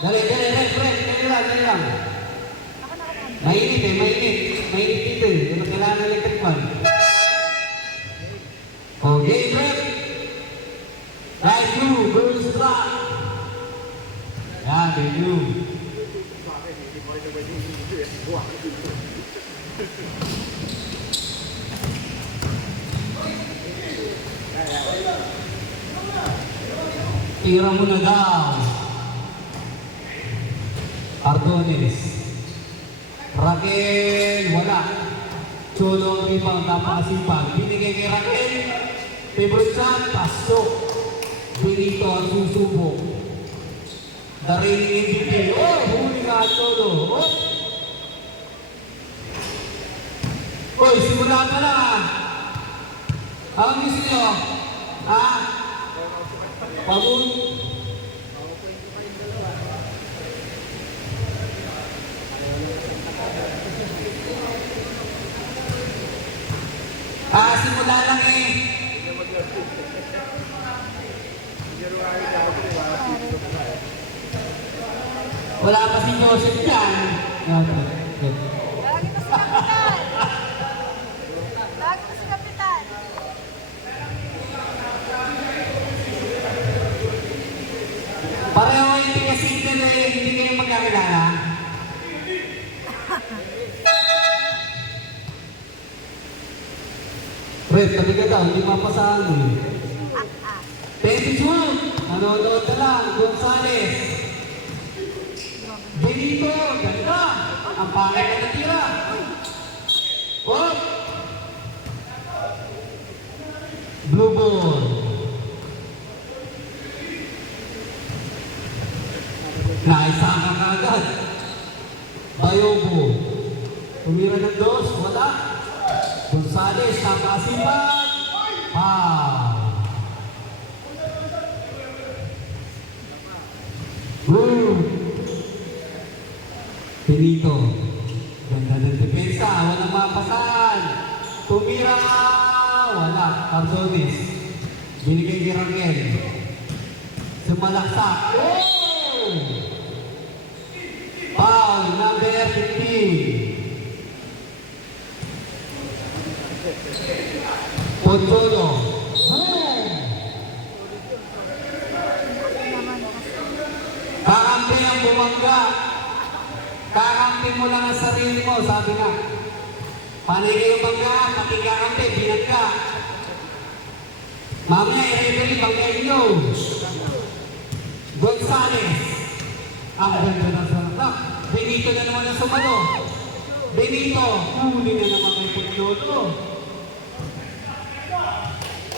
Dali, dali, rep. Dali lang. Mainit eh, mainit. Mainit dito eh. Ano kailangan electric fan? Okay, rep. Right blue, girls black. Yan, right blue. Tira mo na daw. Ardones. Raquel, wala. Cholo ang ibang napakasipag. Binigay kay Raquel. Favorite shot, pasok. Benito ang susubok. The reigning MVP. Oh, huli ka, Cholo. Oh. Oy, simula ka na. Ang gusto nyo? Ha? Pabun. Simula lang eh. Wala pa si Joseph dyan. Lagi pa si Kapitan. Lagi pa si Kapitan. Pareho yung tiga-signal eh, hindi kayo magkakilala. Fred, tabi ka daw, hindi mapasahan mo eh. Pwede Jun, nanonood na lang, Gonzales. Benito, ganda. Ang pangit na natira. Oh! Blue ball. Naisama ka agad. Bayobo. Tumira ng dos, wala. Gonzales, nakasipan. Benito. Ganda ng depensa, walang mapasahan. Tumira ka. Wala. Ardones. Binigay kay Raquel. Sumalaksak. Oh! Foul, number 15. Pontolo. Kakampi ang bumangga. Kakampi mo lang ang sarili mo, sabi nga. Panay kayo bangga, pati kakampi, binangga. Mamaya, i-referee, banggain nyo. Gonzales. Ang ganda ng sarap. Benito na naman ang sumalo. Benito, huli na naman kay Pontolo.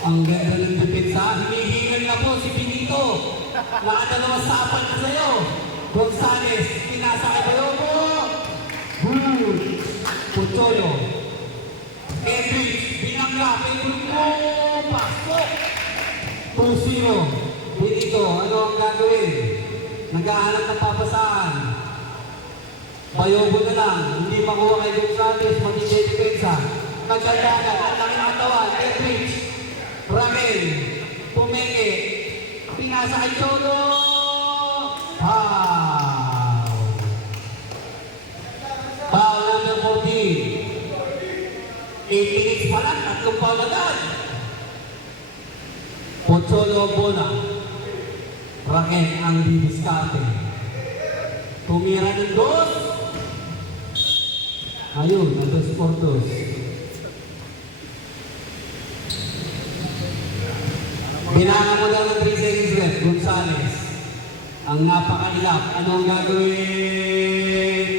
Ang ganda ng depensa. Hinihingal na po si Benito. Nakadalawang sapat na sa'yo. Gonzales, pinasa kay Bayobo. Pontolo. Edric, binangga. Pedro, pasok. 2-0. Benito, ano ang gagawin? Naghahanap ng papasahan. Bayobo na lang. Hindi makuha kay Gonzales. Magiging depensa. Nagkandagan. Ang laki ng katawan. Edric. Raquel. Pumeke. Pinasa kay Cholo. Foul number 14. 8 minutes pa lang. Tatlong foul agad. Pocholo Bona. Raquel ang didiskarte. Tumira ng dos. Ayun, nados por dos. Binangan mo lang ng 3 seconds left, Gonzales. Ang napakailap. Ano ang gagawin?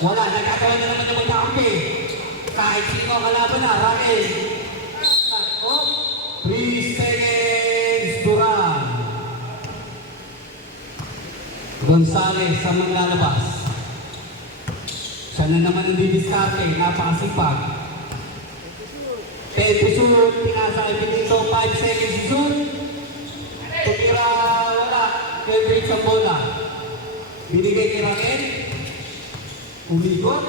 Wala, nagkatawa na naman yung magkakampi. Kahit sino ang kalaban na, Raquel. Oh, 3 seconds, Duran. Gonzales sa maglalabas. Siya na naman ang didiskarte, napakasipag. Pedro Sur, pinasa kay Benito, 5 seconds si Sur. Tumira, wala. Kendrick sa bola. Binigay kay Raquel. Umikot.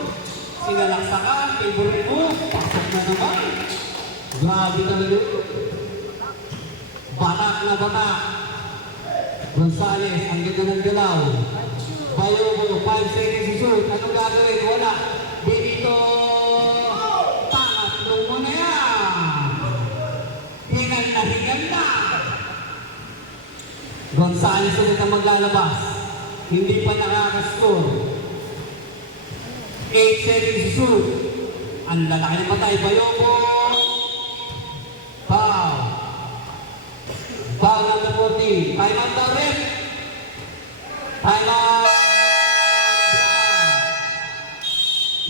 Sinalaksakan. Favorite mo. Pasok na naman. Grabe talaga. Batak na batak. Gonzales, ang ganda ng galaw. Bayobo, 5 seconds to shoot. Anong gagawin? Wala. Benito. Pangatlong mo na yan. Hingal na. Gonzales ulit ang maglalabas. Hindi pa nakakascore. 8 seconds to shoot. Ang lalaki ng patay. Bayobo. Foul. Foul number 14. Time out daw rin. Time out.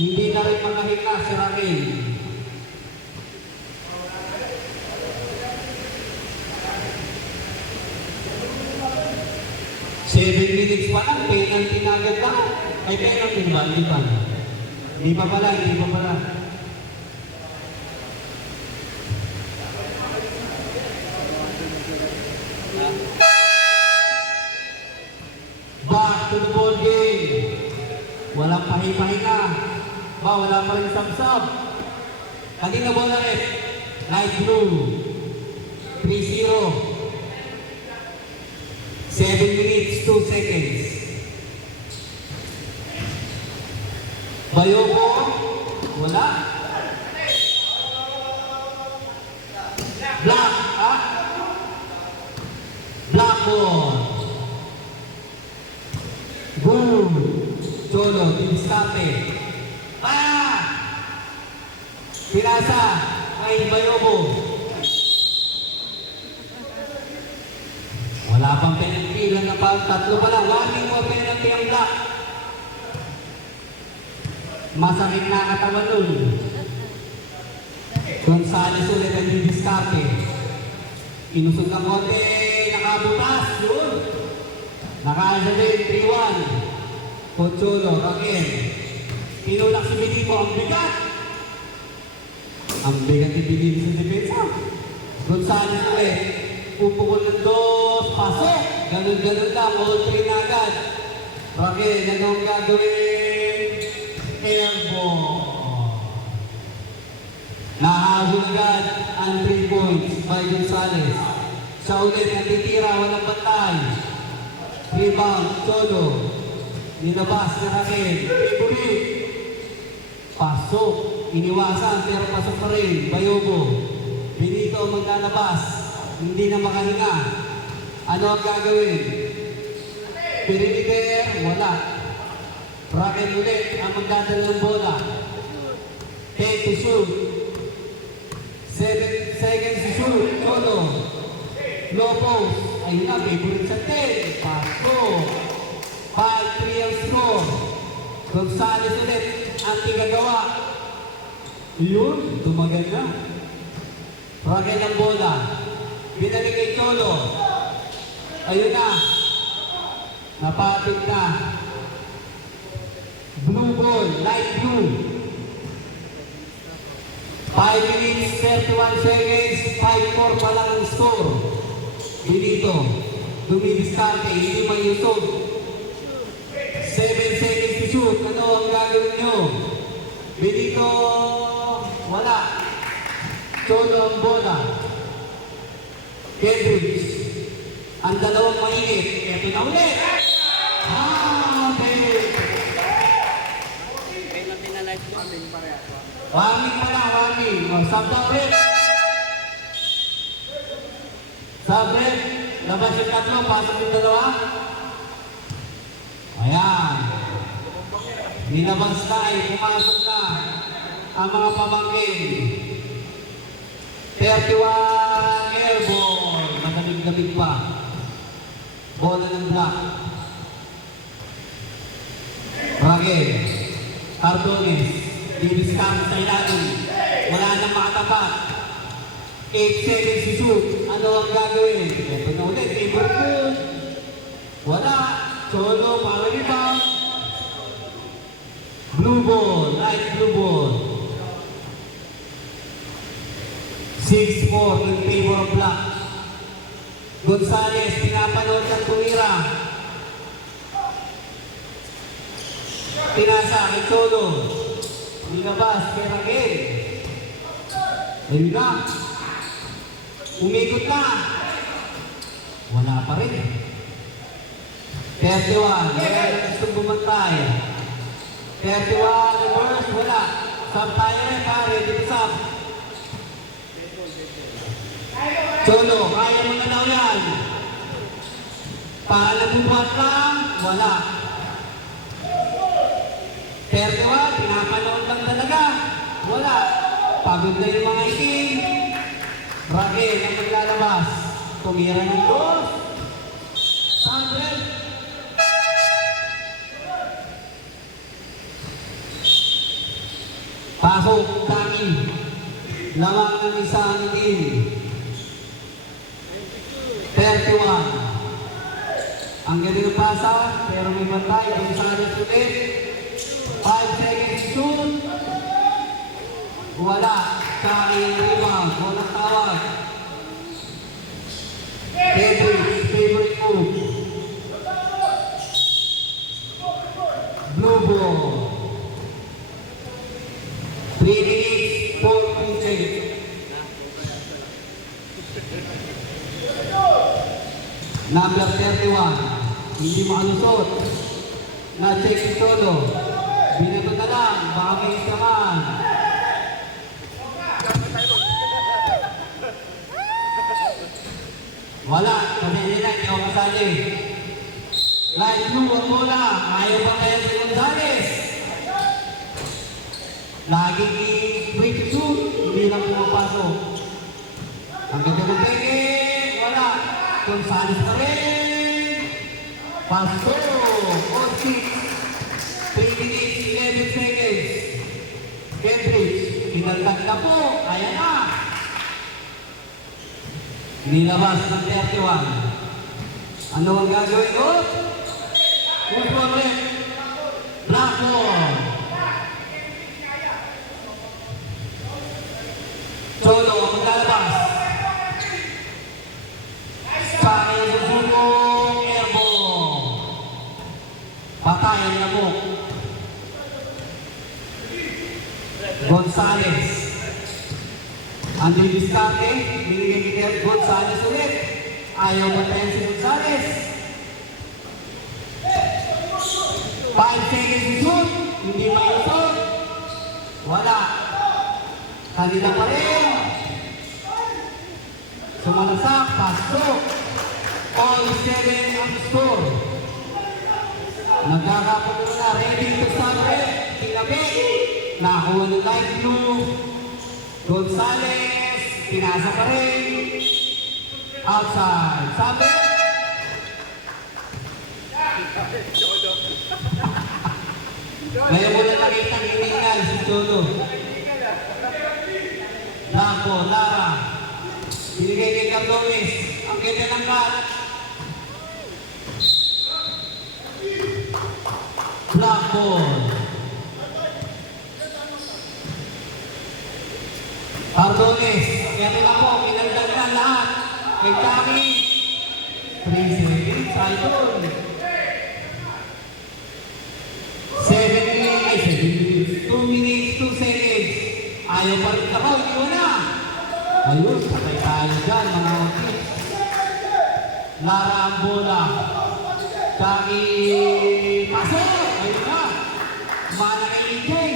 Hindi na rin makahinga si Raquel. Seven minutes pa lang, penalty na agad lang. Ay, penalty ba? Hindi pa. Hindi pa pala. Back to the ball game. Walang pahipahinga. Wala pa rin sab-sab. Kanina bola rin. Light blue. 3-0. 7 minutes, 2 seconds. Bayobo. Wala. Black. Blackboard. Boom. Cholo, Diniscarte. Pinasa kay Bayobo. Wala pang penalty lang na pa. Tatlo pa lang. Warning mo penalty ang Black. Masakit na katawan nun. Gonzales ulit ang Diniscarte. Inusog ng konti. Nakabutas. Yun. Nakaasa din. 3-1. Pocholo. Raquel. Tinulak si Benito. Ang bigat. Ang bigat ni Benito sa depensa. Gonzales ulit. Pupukol ng dos. Pasok. Ganun-ganun lang. All 3 na agad. Raquel. Anong gagawin? Airball. Nahagol agad ang 3 points by Gonzales. Siya ulit ang titira, walang bantay. Rebound, Cholo. Ninabas na Raquel. Favorite. Pasok. Iniwasan pero pasok pa rin. Bayobo. Benito ang maglalabas. Hindi na makahinga. Ano ang gagawin? Perimeter, wala. Raquel ulit ang magdadala ng bola. 10 to shoot. 7 seconds to shoot. Cholo. Low post. Ayun na, favorite sa 10. Pasok. 5-3 ang score. Gonzales ulit ang tigagawa. Yun, tumagal na. Raquel ang bola. Binalik kay Cholo. Ayun na. Napatid na. Blue ball, light blue. 5 minutes, 31 seconds, 5-4 pa lang ang score. Benito, Diniscarte, hindi mayusog. 7 seconds to shoot. Ano ang gagawin nyo? Benito, wala. Cholo ang bola. Kendricks, ang dalawang mainit. Ito na ulit. Warning pa lang, warning. Sub-down rin. Sub-red. Labas yung tatlo, pasok yung dalawa. Ayan. Ninabas na ay pumasok na ang mga pamangkin. 31 airball. Matamig-damig pa. Bola ng Black. Raquel. Cardones. Diniscarte sa ilalim. Wala nang makatapat. 8 seconds to shoot. Ano ang gagawin? Ito na ulit. Favorite. Wala. Cholo, power rebound. Blue ball. Light blue ball. 6-4 in favor of Black. Gonzales, pinapanood ng tumira. Pinasa kay Cholo. Nilabas kay Raquel. Ayun na. Umikot na. Wala pa rin. 31. Gusto bumag 31, reverse, wala. Sub tayo rin, ha? Ready to sub. Cholo, kaya mo na daw yan. Para nabubuhat lang, wala. 31, pinapanood lang talaga. Wala. Pagod na yung mga itim. Raquel ang maglalabas. Tumira ng dos. Sandrel. Pasok, Kami. Lamang ng isang itim. 31. Ang galing ng pasa, pero may bantay. Gonzales ulit. 5 seconds shoot. Wala. Kami rebound. Walang tawag. Kendrick, favorite move. Blue ball. 3 minutes, 4 seconds. Number 31. Hindi makalusot. Na-check si Cholo. Binato na lang. Baka may isaman. Wala. Kasi nila, hindi ako kasali. Light blue, wag mo na. Ayaw ba kaya si Gonzales? Laging free to shoot. Hindi lang pumapasok. Ang ganda ng peke. Wala. Gonzales pa rin. Pasok. On 6. 3 minutes, 11 seconds. Kendrick. Pinagdag na po. Ayan na. Nilabas ng 31. Ano ang gagawin ko? Puso ulit. Black ball. Cholo ang maglalabas. Kaya susuko. Airball. Patayan na po. Gonzales. Andrew Discarte, binigay kay Gonzales ulit. Ayaw matayan si Gonzales. 5 seconds to shoot. Hindi mayusot. Wala. Kanina pa rin. Sumalagsak. Pasok. All 7 ang score. Nagkakapuno na. Ready to start red. Tinabi. Nakakuha ng light blue. Gonzales, pinasa pa rin. Outside. Sabi. Ngayon mo na nakita ang hiningal si Cholo. Lampo, Lara. Binigay kay Cardones. Ang ganda ng cut. Black ball. Cardones, kaya nila po, kinagdag na lahat. Kay Kami. 3 seconds, Idol. 7 minutes, 2 minutes, 2 seconds. Ayaw pa rin ako, hindi mo na. Ayun, patay tayo dyan, mga office. Lara ang bola. Kami, pasok! Ayun na. Mana kay Linjay.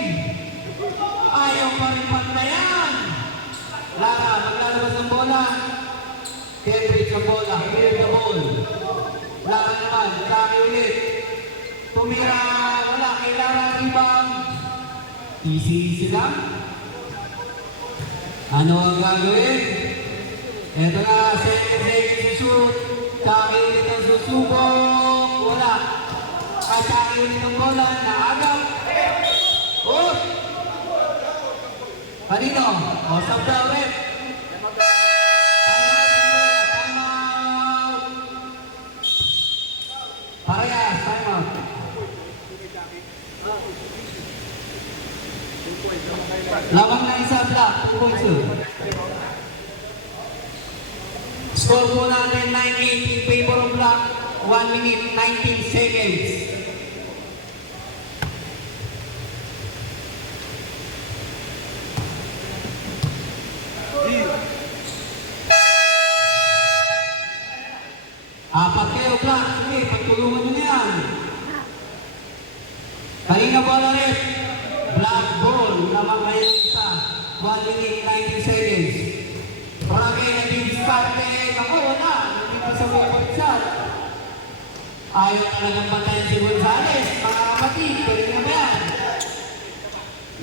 Ayaw pa rin paglayan. Lara, maglalabas ng bola. Kendrick ang bola. Clear the ball. Lara naman. Kami ulit. Tumira. Wala. Kay Lara rebound. Easy lang. Ano ang gagawin? Ito na. Second shoot. Kami ulit ang susubok. Wala. At kami ulit ang bola. Naagap. Oh! Kanino? O, stop daw ulit. Time out. Parehas, time out. Lamang na isa, Black, 2.2. Score po natin 9-8 in favor of Black, 1 minute, 19 seconds. Apat kayo, Black. Sige, pagtulungan nyo na yan. Kanina po na rin, black ball, naman kayo isa, 1 minute 90 seconds. Parang nag-discarte, ako wala, hindi pa sa bukod shot. Ayaw talagang patayin si Gonzales, mga kapatid, pwede na ba yan?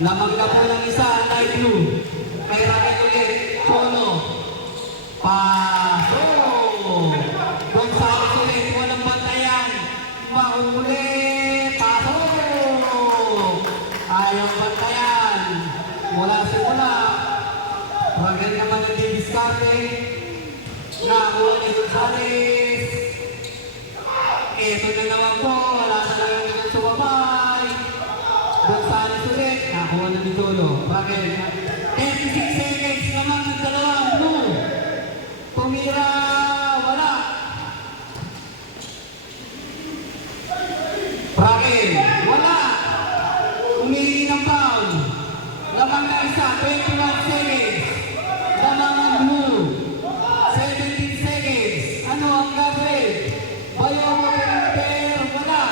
Lamang na po ng isa, light blue. Kay Racket ulit, Cholo. Paso! Gonzales ulit, walang bantayan. Mahuli, paso! Ayaw bantayan. Mula simula. Racket naman nag-discarte. Nakuha ni Gonzales. Ito na naman po, wala na lang naman sumabay. Gonzales ulit, nakuha na ni Cholo. Racket. 36 seconds naman ng dalawang blue. Tumira, wala. Racket, wala. Humihingi ng foul. Lamang na isa, 21 seconds. Lamang ang blue. 17 seconds. Ano ang gagawin? Bayo mo per, wala.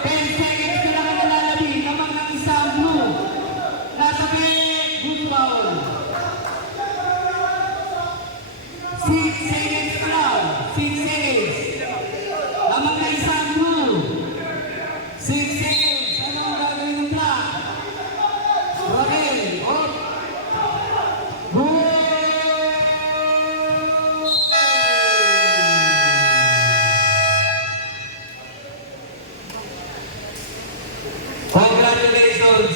10 seconds na lang ang nalalabi. Lamang ng isa ang blue. Nasabi, good foul. 6 seconds na lang. 6 seconds. Lamang na isa ang blue. 6 seconds. Ano ang gagawin ng black? Raquel, up. Good. Congratulations,